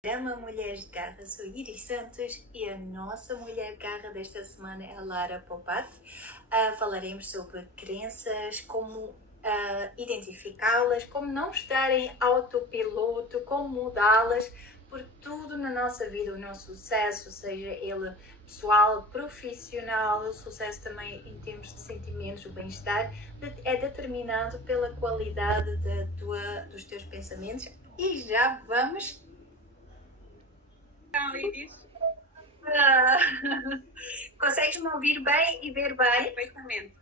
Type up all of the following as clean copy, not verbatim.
Programa Mulheres de Garra, sou Iris Santos e a nossa mulher de garra desta semana é a Lara Popat. Falaremos sobre crenças, como identificá-las, como não estar em autopiloto, como mudá-las, porque tudo na nossa vida, o nosso sucesso, seja ele pessoal, profissional, o sucesso também em termos de sentimentos, o bem-estar, é determinado pela qualidade dos teus pensamentos. E já vamos... Iris. Consegues me ouvir bem e ver bem? Perfeitamente.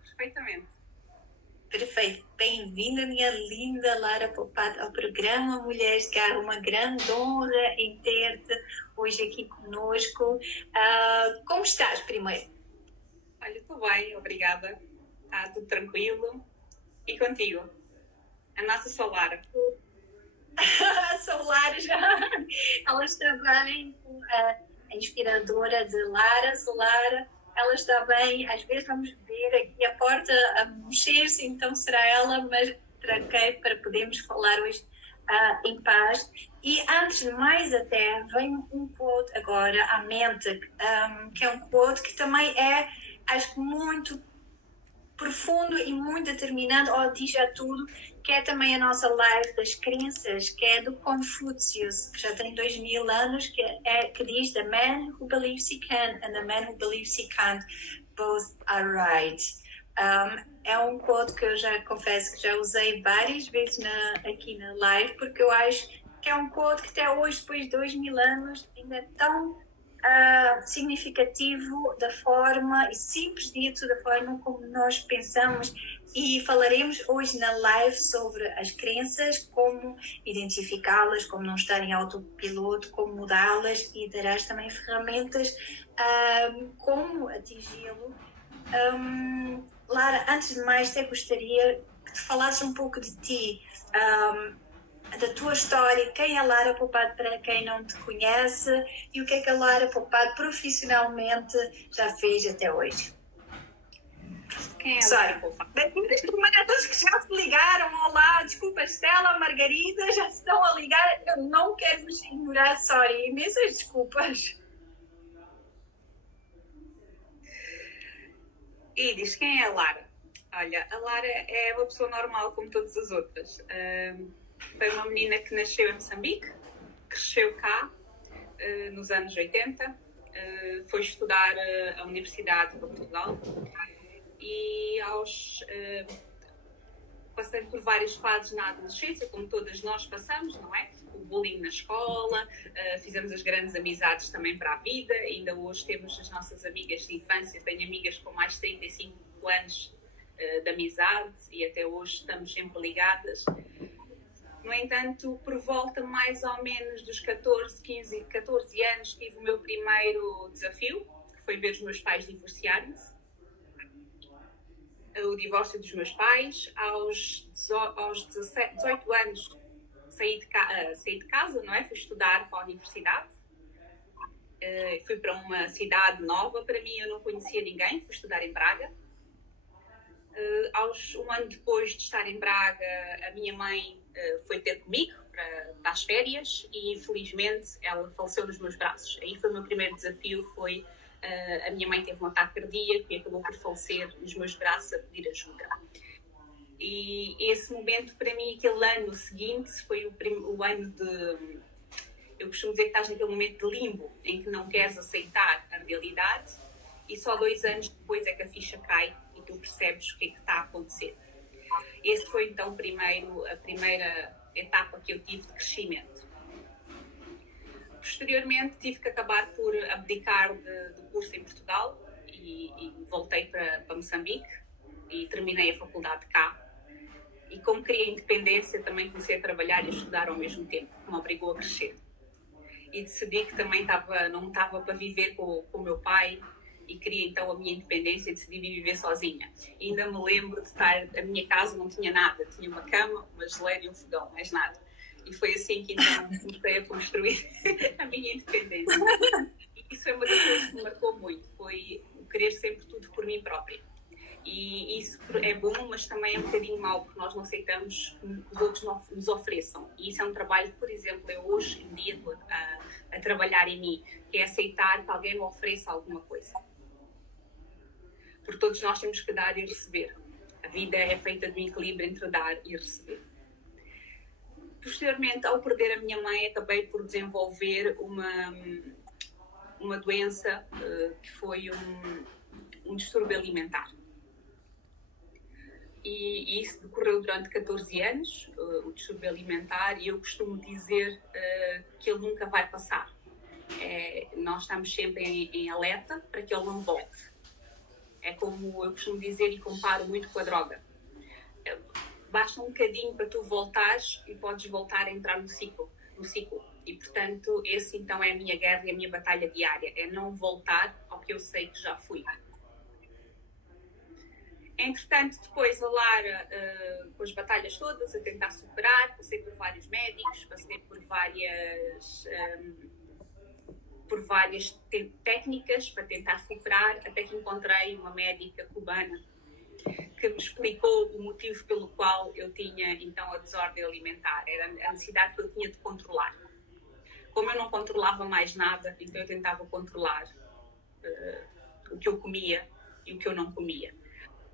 Perfeito. Bem-vinda, minha linda Lara Popat, ao programa Mulheres de Garra. Uma grande honra em ter-te hoje aqui conosco. Como estás, primeiro? Olha, estou bem, obrigada. Está tudo tranquilo. E contigo? A nossa Solara. A Solara já... Ela está bem, a inspiradora de Lara, Solara. Ela está bem, às vezes vamos ver aqui a porta a mexer-se, então será ela, mas tranquei para podermos falar hoje em paz. E antes de mais até, vem um quote agora à mente, que é um quote que também é, acho que muito profundo e muito determinante, diz já tudo, que é também a nossa live das crenças, que é do Confúcio, que já tem 2000 anos, que diz: "The man who believes he can and the man who believes he can't, both are right." É um quote que eu já confesso que já usei várias vezes aqui na live, porque eu acho que é um quote que até hoje, depois de 2000 anos, ainda é tão significativo da forma e simples dito da forma como nós pensamos, e falaremos hoje na live sobre as crenças, como identificá-las, como não estar em autopiloto, como mudá-las, e darás também ferramentas como atingi-lo. Lara, antes de mais, até gostaria que te falasses um pouco de ti, da tua história, quem é a Lara Popat para quem não te conhece e o que é que a Lara Popat profissionalmente já fez até hoje. Quem é a Lara Popat? Todos que já se ligaram, olá, desculpa, Estela, Margarida, já se estão a ligar, eu não quero vos ignorar, sorry, imensas desculpas. Iris, quem é a Lara? Olha, a Lara é uma pessoa normal como todas as outras. Foi uma menina que nasceu em Moçambique, cresceu cá nos anos 80, foi estudar a Universidade de Portugal e passei por várias fases na adolescência, como todas nós passamos, não é? O bullying na escola, fizemos as grandes amizades também para a vida, ainda hoje temos as nossas amigas de infância, tenho amigas com mais de 35 anos de amizade e até hoje estamos sempre ligadas. No entanto, por volta mais ou menos dos 14 anos, tive o meu primeiro desafio, que foi ver os meus pais divorciarem-se. O divórcio dos meus pais. Aos 18 anos, saí de casa, não é? Fui estudar para a universidade. Fui para uma cidade nova para mim, eu não conhecia ninguém, fui estudar em Braga. Um ano depois de estar em Braga, a minha mãe foi ter comigo para as férias e infelizmente ela faleceu nos meus braços. Aí foi o meu primeiro desafio, a minha mãe teve um ataque cardíaco e acabou por falecer nos meus braços a pedir ajuda. E esse momento para mim, aquele ano seguinte, foi o ano de... Eu costumo dizer que estás naquele momento de limbo, em que não queres aceitar a realidade e só 2 anos depois é que a ficha cai e tu percebes o que é que está a acontecer. Esse foi então a primeira etapa que eu tive de crescimento. Posteriormente tive que acabar por abdicar do curso em Portugal e voltei para Moçambique e terminei a faculdade cá. E como queria independência, também comecei a trabalhar e a estudar ao mesmo tempo, que me obrigou a crescer. E decidi que também não estava para viver com o meu pai e queria então a minha independência e decidi viver sozinha. E ainda me lembro de estar... A minha casa não tinha nada, tinha uma cama, uma geleira e um fogão, mais nada. E foi assim que então comecei a construir a minha independência. E isso é uma das coisas que me marcou muito, foi o querer sempre tudo por mim própria. E isso é bom, mas também é um bocadinho mau, porque nós não aceitamos que os outros nos ofereçam. E isso é um trabalho que, por exemplo, eu hoje em dia estou trabalhar em mim, que é aceitar que alguém me ofereça alguma coisa. Porque todos nós temos que dar e receber. A vida é feita de um equilíbrio entre dar e receber. Posteriormente, ao perder a minha mãe, acabei por desenvolver uma doença que foi um distúrbio alimentar. E isso decorreu durante 14 anos, o distúrbio alimentar, e eu costumo dizer que ele nunca vai passar. Nós estamos sempre em alerta para que ele não volte. É como eu costumo dizer e comparo muito com a droga. Basta um bocadinho para tu voltares e podes voltar a entrar no ciclo. E, portanto, esse então é a minha guerra e a minha batalha diária. É não voltar ao que eu sei que já fui. Entretanto, depois a Lara, com as batalhas todas, a tentar superar, passei por vários médicos, passei por várias técnicas para tentar superar, até que encontrei uma médica cubana que me explicou o motivo pelo qual eu tinha então a desordem alimentar. Era a necessidade que eu tinha de controlar. Como eu não controlava mais nada, então eu tentava controlar o que eu comia e o que eu não comia.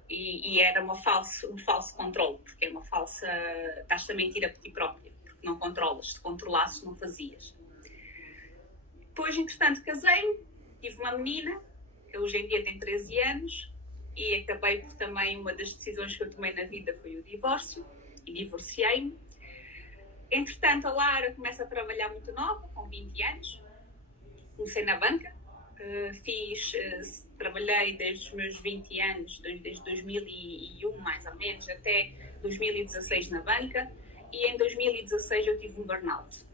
E era um falso controle, porque é uma falsa... Estás-te a mentir a ti própria, porque não controlas. Se controlasses, não fazias. Depois, entretanto, casei-me, tive uma menina, que hoje em dia tem 13 anos, e acabei por também, uma das decisões que eu tomei na vida foi o divórcio, e divorciei-me. Entretanto, a Lara começa a trabalhar muito nova, com 20 anos. Comecei na banca, trabalhei desde os meus 20 anos, desde 2001 mais ou menos, até 2016 na banca, e em 2016 eu tive um burnout.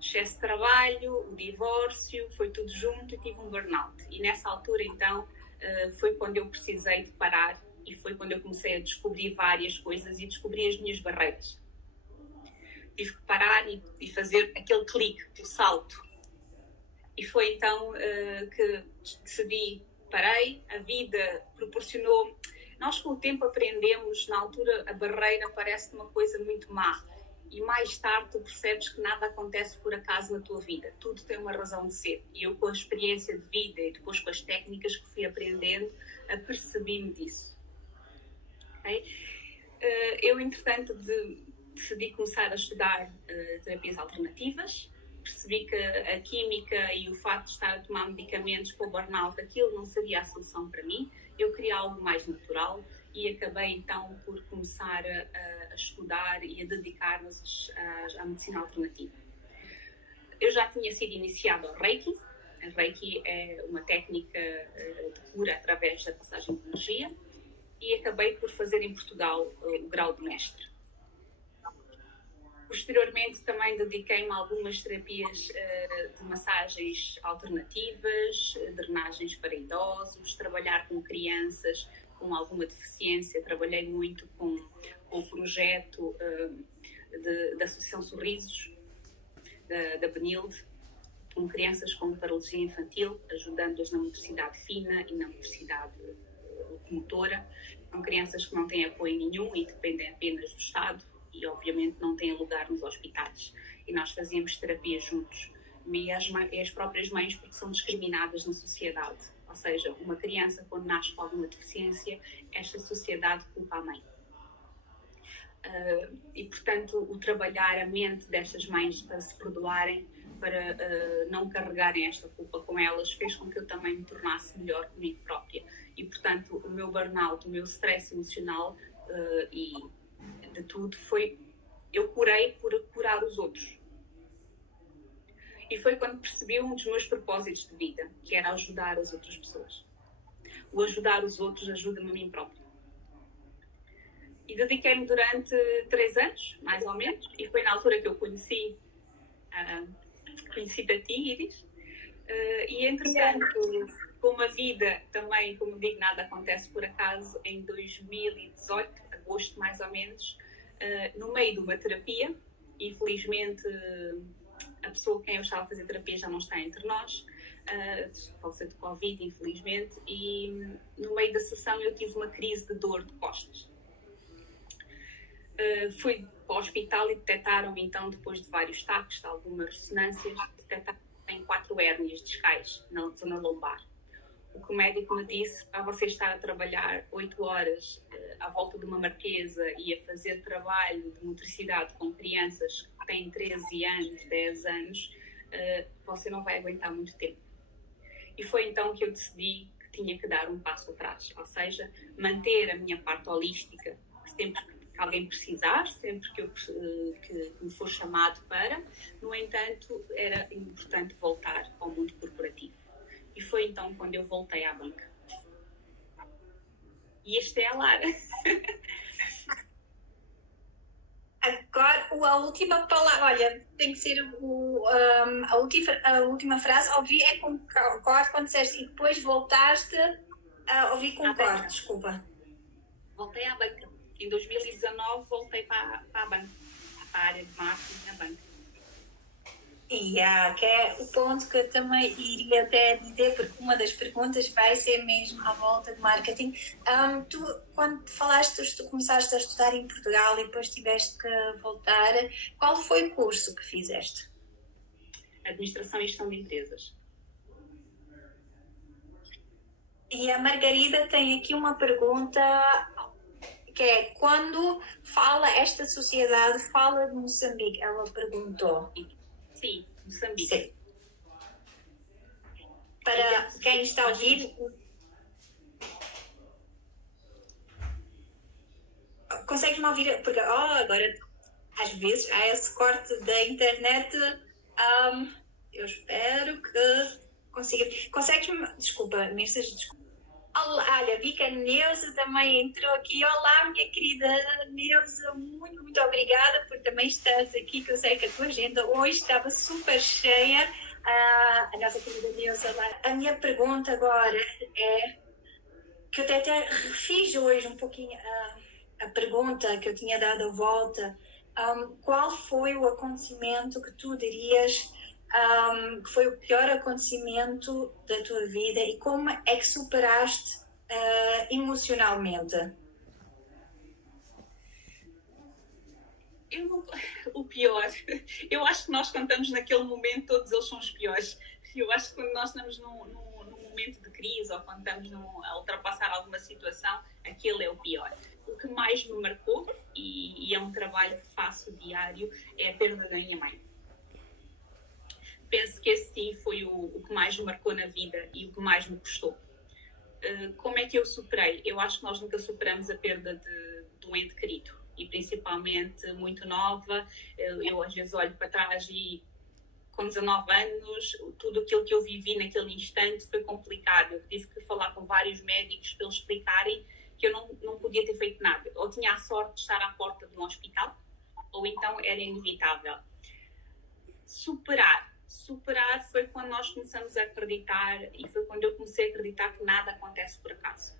Excesso de trabalho, o divórcio, foi tudo junto e tive um burnout. E nessa altura, então, foi quando eu precisei de parar e foi quando eu comecei a descobrir várias coisas e descobri as minhas barreiras. Tive que parar e fazer aquele clique, o salto. E foi então que decidi, parei, a vida proporcionou... Nós com o tempo aprendemos, na altura a barreira parece uma coisa muito má. E mais tarde tu percebes que nada acontece por acaso na tua vida. Tudo tem uma razão de ser. E eu, com a experiência de vida e depois com as técnicas que fui aprendendo, apercebi-me disso. Okay? Eu, entretanto, decidi começar a estudar terapias alternativas. Percebi que a química e o facto de estar a tomar medicamentos para o burnout, aquilo não seria a solução para mim. Eu queria algo mais natural. E acabei então por começar a estudar e a dedicar-nos à medicina alternativa. Eu já tinha sido iniciada ao Reiki. A Reiki é uma técnica de cura através da passagem de energia e acabei por fazer em Portugal o grau de mestre. Posteriormente também dediquei-me a algumas terapias de massagens alternativas, drenagens para idosos, trabalhar com crianças com alguma deficiência. Trabalhei muito com o projeto da Associação Sorrisos, da Benilde, com crianças com paralisia infantil, ajudando-as na motricidade fina e na motricidade locomotora. São crianças que não têm apoio nenhum e dependem apenas do Estado e, obviamente, não têm lugar nos hospitais. E nós fazíamos terapia juntos. E as próprias mães, porque são discriminadas na sociedade. Ou seja, uma criança, quando nasce com alguma deficiência, esta sociedade culpa a mãe. E, portanto, o trabalhar a mente destas mães para se perdoarem, para não carregarem esta culpa com elas, fez com que eu também me tornasse melhor comigo própria. E, portanto, o meu burnout, o meu stress emocional e de tudo foi... Eu curei por curar os outros. E foi quando percebi um dos meus propósitos de vida, que era ajudar as outras pessoas. O ajudar os outros ajuda-me a mim própria. E dediquei-me durante 3 anos, mais ou menos, e foi na altura que eu conheci a ti, Iris. E, entretanto, como a vida também, como digo, nada acontece por acaso, em 2018, agosto mais ou menos, no meio de uma terapia, infelizmente... A pessoa com quem eu estava a fazer terapia já não está entre nós, faleceu de Covid, infelizmente, e no meio da sessão eu tive uma crise de dor de costas. Fui para o hospital e detectaram, então, depois de vários taques, de algumas ressonâncias, detectaram tenho 4 hérnias discais na zona lombar. O que o médico me disse, para você estar a trabalhar 8 horas à volta de uma marquesa e a fazer trabalho de motricidade com crianças que têm 13 anos, 10 anos, você não vai aguentar muito tempo. E foi então que eu decidi que tinha que dar um passo atrás, ou seja, manter a minha parte holística sempre que alguém precisar, sempre que me for chamado para. No entanto, era importante voltar ao mundo corporativo. E foi então quando eu voltei à banca. E esta é a Lara. Agora, a última palavra, olha, tem que ser a última frase. Ouvi é concordo quando disseste e depois voltaste a ouvir concordo, desculpa. Voltei à banca. Em 2019 voltei para a banca, para a área de marketing na banca. Que é o ponto que eu também iria até dizer, porque uma das perguntas vai ser mesmo à volta de marketing. Tu, quando falaste, tu começaste a estudar em Portugal e depois tiveste que voltar, qual foi o curso que fizeste? Administração e Gestão de Empresas. E a Margarida tem aqui uma pergunta que é, quando fala esta sociedade, fala de Moçambique? Ela perguntou. Sim, Moçambique. Sim. Para quem está a ouvir, consegues-me ouvir? Porque agora, às vezes, há esse corte da internet. Eu espero que consiga. Consegues-me. Desculpa, desculpa. Olha, vi que a Neuza também entrou aqui. Olá, minha querida Neuza, muito, muito obrigada por também estares aqui, que eu sei que a tua agenda hoje estava super cheia. A nossa querida Neuza. A minha pergunta agora é, que eu até refiz hoje um pouquinho a pergunta que eu tinha dado a volta. Qual foi o acontecimento que tu dirias que foi o pior acontecimento da tua vida e como é que superaste emocionalmente? O pior, eu acho que nós contamos naquele momento, todos eles são os piores. Eu acho que quando nós estamos num momento de crise ou quando estamos a ultrapassar alguma situação, aquele é o pior. O que mais me marcou, e é um trabalho que faço diário, é a perda da minha mãe. Penso que esse sim foi o que mais me marcou na vida e o que mais me custou. Como é que eu superei? Eu acho que nós nunca superamos a perda de um ente querido. E principalmente muito nova. Eu às vezes olho para trás e com 19 anos, tudo aquilo que eu vivi naquele instante foi complicado. Eu tive que falar com vários médicos para eles explicarem que eu não podia ter feito nada. Ou tinha a sorte de estar à porta de um hospital, ou então era inevitável. Superar foi quando nós começamos a acreditar, e foi quando eu comecei a acreditar que nada acontece por acaso.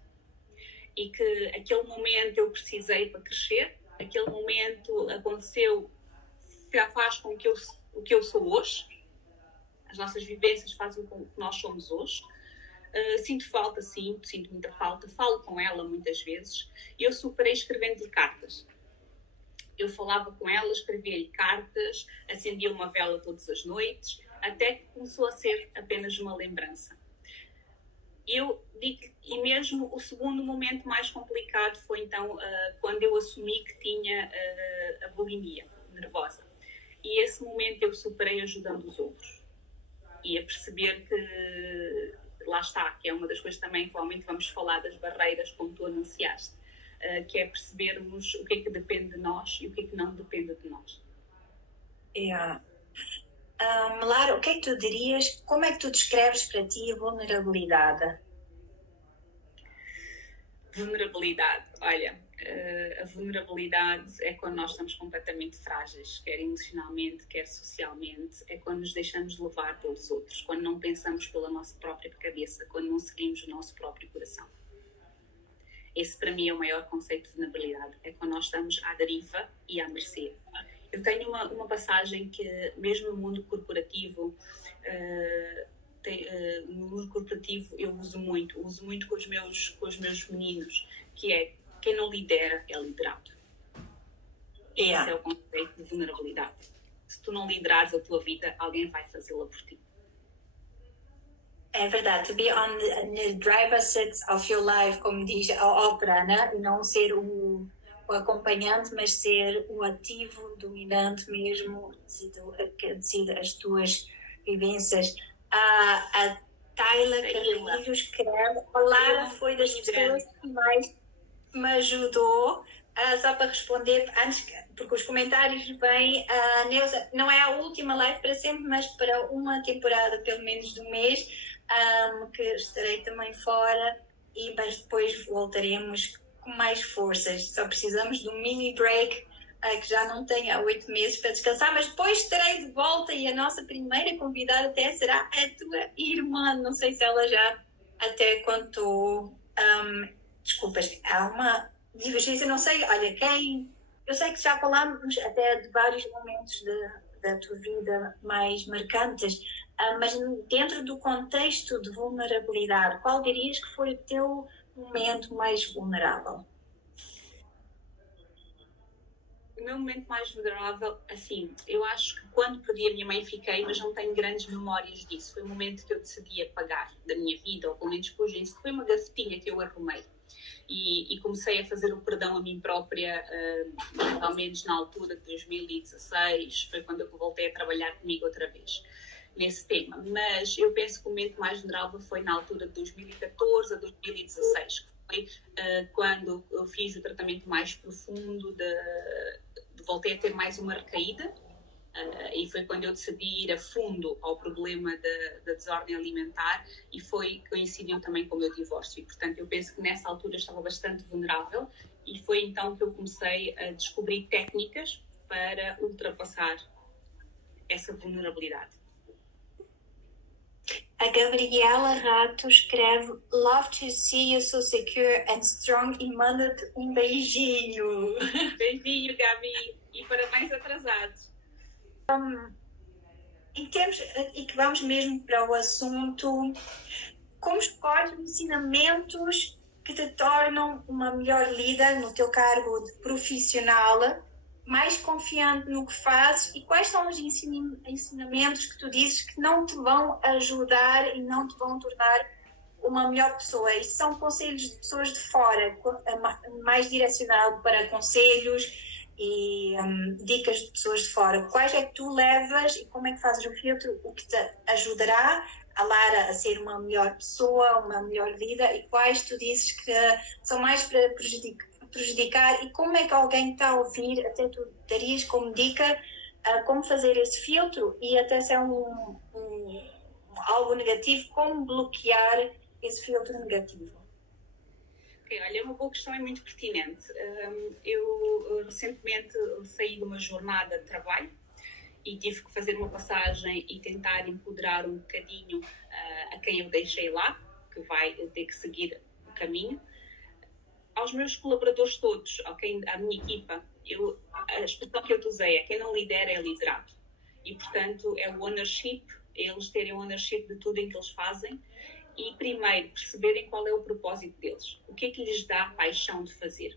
E que aquele momento eu precisei para crescer, aquele momento aconteceu, faz com que o que eu sou hoje, as nossas vivências fazem com que nós somos hoje. Sinto falta, sim, sinto muita falta, falo com ela muitas vezes, e eu superei escrevendo-lhe cartas. Eu falava com ela, escrevia-lhe cartas, acendia uma vela todas as noites, até que começou a ser apenas uma lembrança. E mesmo o segundo momento mais complicado foi então quando eu assumi que tinha a bulimia nervosa. E esse momento eu superei ajudando os outros. E a perceber que, lá está, que é uma das coisas também, provavelmente vamos falar das barreiras, como tu anunciaste, que é percebermos o que é que depende de nós e o que é que não depende de nós. Lara, o que é que tu dirias, como é que tu descreves para ti a vulnerabilidade? Vulnerabilidade, olha, a vulnerabilidade é quando nós estamos completamente frágeis, quer emocionalmente, quer socialmente, é quando nos deixamos levar pelos outros, quando não pensamos pela nossa própria cabeça, quando não seguimos o nosso próprio coração. Esse para mim é o maior conceito de vulnerabilidade, é quando nós estamos à deriva e à mercê. Eu tenho uma passagem que, mesmo no mundo corporativo, no mundo corporativo eu uso muito com os meus meninos, que é: quem não lidera é liderado. Esse é o conceito de vulnerabilidade. Se tu não liderares a tua vida, alguém vai fazê-la por ti. É verdade, to be on the driver's seat of your life, como diz a ópera, né? E não ser o acompanhante, mas ser o ativo, dominante mesmo, que decide as tuas vivências. A Tayla Carrilho escreve, a Lara foi das pessoas que mais me ajudou. Só para responder, antes, porque os comentários vêm, Neuza, não é a última live para sempre, mas para uma temporada, pelo menos do mês, que estarei também fora, mas depois voltaremos com mais forças. Só precisamos de um mini break, que já não tenho há 8 meses para descansar, mas depois estarei de volta e a nossa primeira convidada até será a tua irmã. Não sei se ela já até contou. Desculpas, há uma divergência, não sei, olha, eu sei que já falámos até de vários momentos da tua vida mais marcantes, mas dentro do contexto de vulnerabilidade, qual dirias que foi o teu momento mais vulnerável? O meu momento mais vulnerável, assim, eu acho que quando perdi a minha mãe fiquei, mas não tenho grandes memórias disso. Foi o momento que eu decidi apagar da minha vida, ou pelo menos pus isso. Foi uma gavetinha que eu arrumei. E comecei a fazer o perdão a mim própria, ao menos na altura de 2016, foi quando eu voltei a trabalhar comigo outra vez nesse tema. Mas eu penso que o momento mais vulnerável foi na altura de 2014 a 2016, que foi quando eu fiz o tratamento mais profundo, voltei a ter mais uma recaída. E foi quando eu decidi ir a fundo ao problema da desordem alimentar e coincidiu também com o meu divórcio. E, portanto, eu penso que nessa altura eu estava bastante vulnerável e foi então que eu comecei a descobrir técnicas para ultrapassar essa vulnerabilidade. A Gabriela Rato escreve: Love to see you so secure and strong e manda-te um beijinho. Beijinho, Gabi, e parabéns atrasados. Em termos, e que vamos mesmo para o assunto, como escolhes ensinamentos que te tornam uma melhor líder no teu cargo de profissional, mais confiante no que fazes, e quais são os ensinamentos que tu dizes que não te vão ajudar e não te vão tornar uma melhor pessoa? Isto são conselhos de pessoas de fora, mais direcionado para conselhos e dicas de pessoas de fora. Quais é que tu levas e como é que fazes o filtro? O que te ajudará a Lara a ser uma melhor pessoa, uma melhor vida, e quais tu dizes que são mais para prejudicar, e como é que alguém está a ouvir, até tu darias como dica como fazer esse filtro, e até se é algo negativo, como bloquear esse filtro negativo? Olha, uma boa questão, é muito pertinente. Eu recentemente saí de uma jornada de trabalho e tive que fazer uma passagem e tentar empoderar um bocadinho a quem eu deixei lá, que vai ter que seguir o caminho. Aos meus colaboradores todos, à minha equipa, a expressão que eu usei é: quem não lidera é liderado. E, portanto, é o ownership, eles terem o ownership de tudo em que eles fazem. E, primeiro, perceberem qual é o propósito deles. O que é que lhes dá paixão de fazer?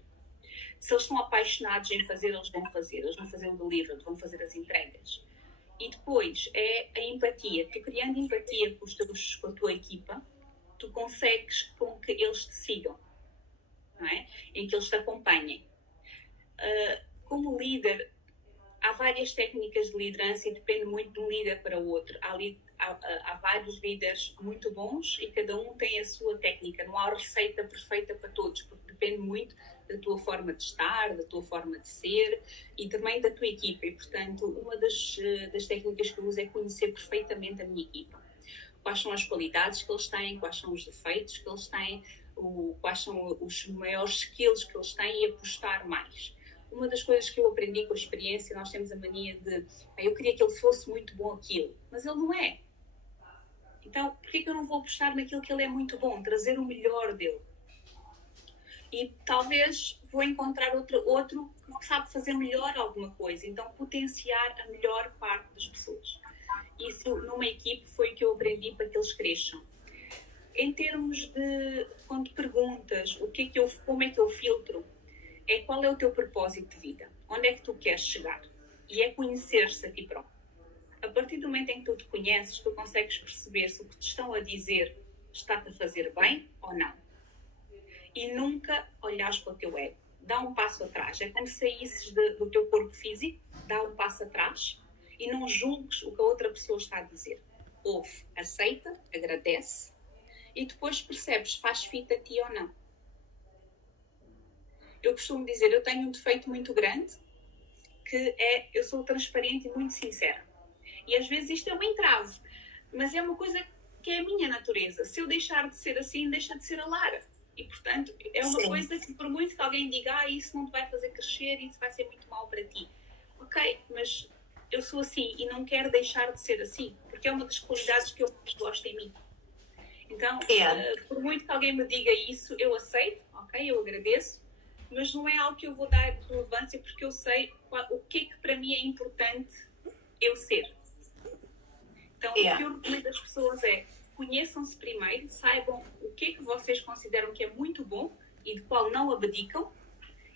Se eles estão apaixonados em fazer, eles vão fazer. Eles vão fazer o delivery, vão fazer as entregas. E depois é a empatia. Tu, criando empatia com a tua equipa, tu consegues com que eles te sigam, não é? Em que eles te acompanhem. Como líder, há várias técnicas de liderança e depende muito de um líder para o outro. Há vários líderes muito bons e cada um tem a sua técnica. Não há receita perfeita para todos, porque depende muito da tua forma de estar, da tua forma de ser e também da tua equipa. E, portanto, uma das técnicas que eu uso é conhecer perfeitamente a minha equipa. Quais são as qualidades que eles têm, quais são os defeitos que eles têm, quais são os maiores skills que eles têm, e apostar mais. Uma das coisas que eu aprendi com a experiência, nós temos a mania de: eu queria que ele fosse muito bom aquilo, mas ele não é. Então, por que eu não vou apostar naquilo que ele é muito bom? Trazer o melhor dele. E talvez vou encontrar outro que sabe fazer melhor alguma coisa. Então, potenciar a melhor parte das pessoas. Isso, numa equipe, foi o que eu aprendi para que eles cresçam. Em termos de, quando perguntas como é que eu filtro, qual é o teu propósito de vida? Onde é que tu queres chegar? E é conhecer-se a ti próprio. A partir do momento em que tu te conheces, tu consegues perceber se o que te estão a dizer está-te a fazer bem ou não. E nunca olhares para o teu ego. Dá um passo atrás. É como se saísses do teu corpo físico, dá um passo atrás e não julgues o que a outra pessoa está a dizer. Ouve, aceita, agradece e depois percebes se faz fit a ti ou não. Eu costumo dizer, eu tenho um defeito muito grande, que é, eu sou transparente e muito sincera. E às vezes isto é um entrave, mas é uma coisa que é a minha natureza. Se eu deixar de ser assim, deixa de ser a Lara. E, portanto, é uma coisa que, por muito que alguém diga, isso não te vai fazer crescer, isso vai ser muito mau para ti. Ok, mas eu sou assim e não quero deixar de ser assim, porque é uma das qualidades que eu mais gosto em mim. Então, por muito que alguém me diga isso, eu aceito, ok, eu agradeço, mas não é algo que eu vou dar relevância, porque eu sei o que é que para mim é importante eu ser. Então, o que eu recomendo às pessoas é, conheçam-se primeiro, saibam o que é que vocês consideram que é muito bom e de qual não abdicam,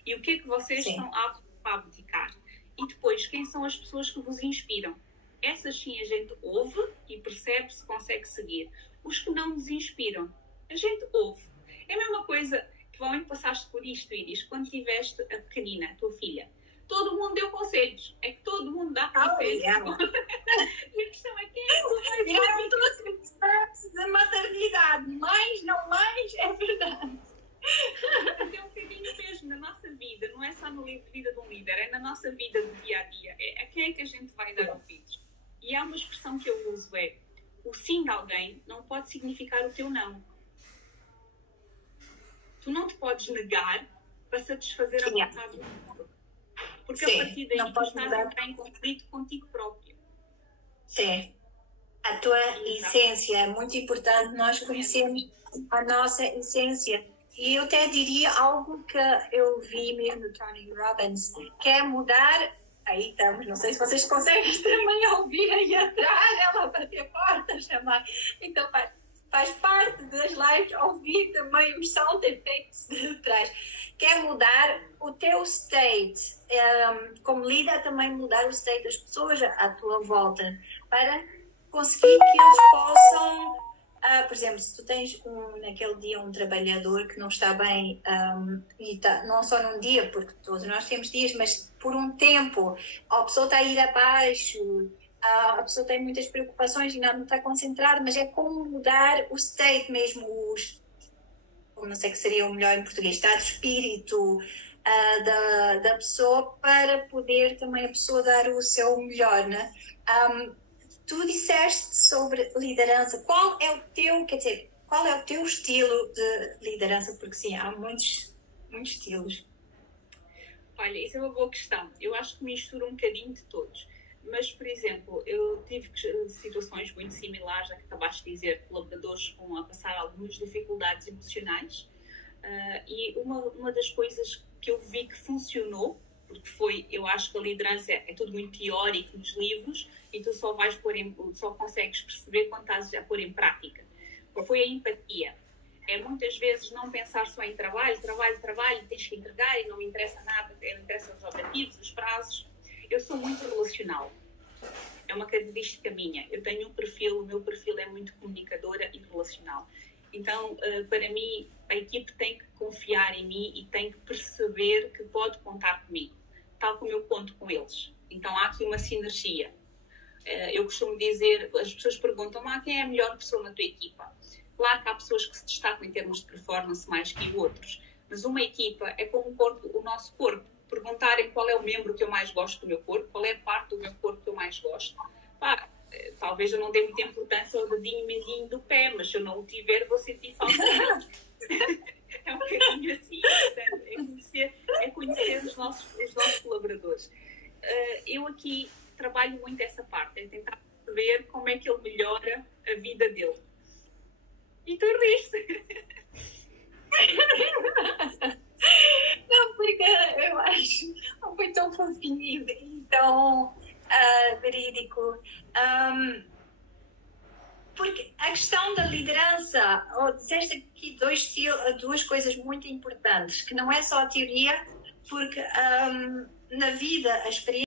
e o que é que vocês estão aptos a abdicar. E depois, quem são as pessoas que vos inspiram? Essas sim a gente ouve e percebe se consegue seguir. Os que não nos inspiram, a gente ouve. É a mesma coisa, provavelmente passaste por isto, Iris, quando tiveste a pequenina, a tua filha. Todo mundo deu conselhos. É que todo mundo dá conselhos. E a questão é que é vieram todos de maternidade. Mais, não mais, é verdade. É um bocadinho mesmo na nossa vida. Não é só no livro de vida de um líder. É na nossa vida do dia a dia. É a quem é que a gente vai dar ouvidos. E há uma expressão que eu uso, é o sim de alguém não pode significar o teu não. Tu não te podes negar para satisfazer a vontade do outro. Porque a partir daí tu estás a entrar em conflito contigo próprio. Sim. A tua essência é muito importante, nós conhecermos a nossa essência. E eu até diria algo que eu vi mesmo no Tony Robbins, que é mudar. Aí estamos, não sei se vocês conseguem também ouvir aí atrás, ela bater porta, chamar. Então faz parte das lives ouvir também os sound effects de trás. Quer mudar o teu state, como líder também mudar o state das pessoas à tua volta, para conseguir que eles possam, por exemplo, se tu tens naquele dia um trabalhador que não está bem, e não só num dia, porque todos nós temos dias, mas por um tempo, a pessoa está a ir abaixo, a pessoa tem muitas preocupações e não está concentrada, mas é como mudar o state mesmo, não sei o que seria o melhor em português, estado de espírito da pessoa, para poder também a pessoa dar o seu melhor, né? Tu disseste sobre liderança, qual é o teu estilo de liderança? Porque sim, há muitos estilos. Olha, isso é uma boa questão. Eu acho que misturo um bocadinho de todos. Mas, por exemplo, eu tive situações muito similares a que acabaste de dizer, colaboradores com a passar algumas dificuldades emocionais. E uma das coisas que eu vi que funcionou, porque eu acho que a liderança é tudo muito teórico nos livros e tu só consegues perceber quando estás a pôr em prática. Foi a empatia. É muitas vezes não pensar só em trabalho, tens que entregar e não me interessa nada, não interessa os objetivos, os prazos. Eu sou muito relacional. É uma característica minha. Eu tenho o meu perfil é muito comunicadora e relacional. Então, para mim, a equipe tem que confiar em mim e tem que perceber que pode contar comigo, tal como eu conto com eles. Então, há aqui uma sinergia. Eu costumo dizer, as pessoas perguntam, quem é a melhor pessoa na tua equipa? Claro que há pessoas que se destacam em termos de performance mais que outros, mas uma equipa é como o nosso corpo. Perguntarem qual é o membro que eu mais gosto do meu corpo, qual é a parte do meu corpo que eu mais gosto. Talvez eu não dê muita importância ao dedinho mindinho do pé, mas se eu não o tiver, vou sentir falta deles. É um bocadinho assim, é conhecer os nossos colaboradores. Eu aqui trabalho muito essa parte, é tentar perceber como é que ele melhora a vida dele. E tu riste. Não, porque eu acho foi tão fofinho e tão verídico. Porque a questão da liderança, disseste aqui duas coisas muito importantes, que não é só a teoria, porque na vida, a experiência